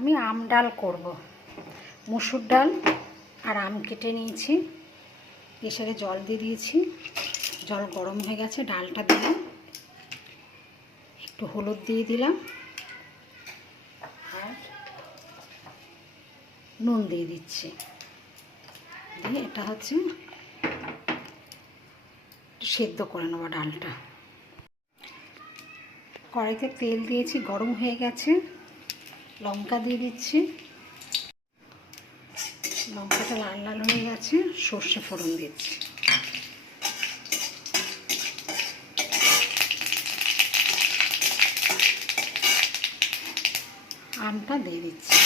আমি আম ডাল করব। মুসুর ডাল আর আম কেটে নিয়েছি, প্রেসারে জল দিয়ে দিয়েছি, জল গরম হয়ে গেছে, ডালটা দিলাম, একটু হলুদ দিয়ে দিলাম আর নুন দিয়ে দিচ্ছি, দিয়ে এটা হচ্ছে সেদ্ধ করে নেবো ডালটা। কড়াইতে তেল দিয়েছি, গরম হয়ে গেছে, লঙ্কা দিয়ে দিচ্ছি, লঙ্কাটা লাল লাল হয়ে গেছে, সর্ষে ফোড়ন দিচ্ছি, আমটা দিয়ে দিচ্ছি,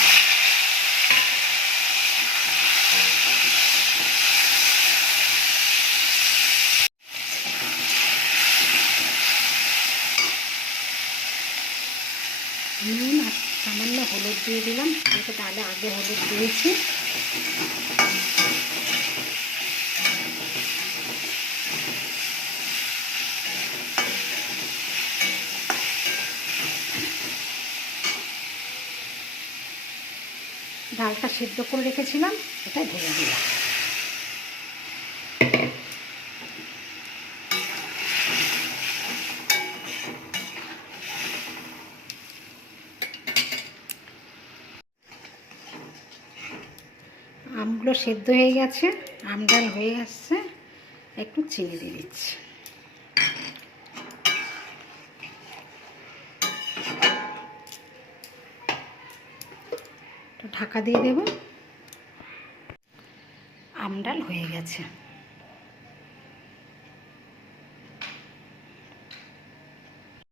নুন আর সামান্য হলুদ দিয়ে দিলাম, যেহেতু ডালে আগে হলুদ দিয়েছি। ডালটা সিদ্ধ করে রেখেছিলাম, এটা ঢেলে দিলাম। আমগুলো সেদ্ধ হয়ে গেছে, আম ডাল হয়ে আসছে, একটু চিনি দিয়ে দিচ্ছি, ঢাকা দিয়ে দেব। আম ডাল হয়ে গেছে।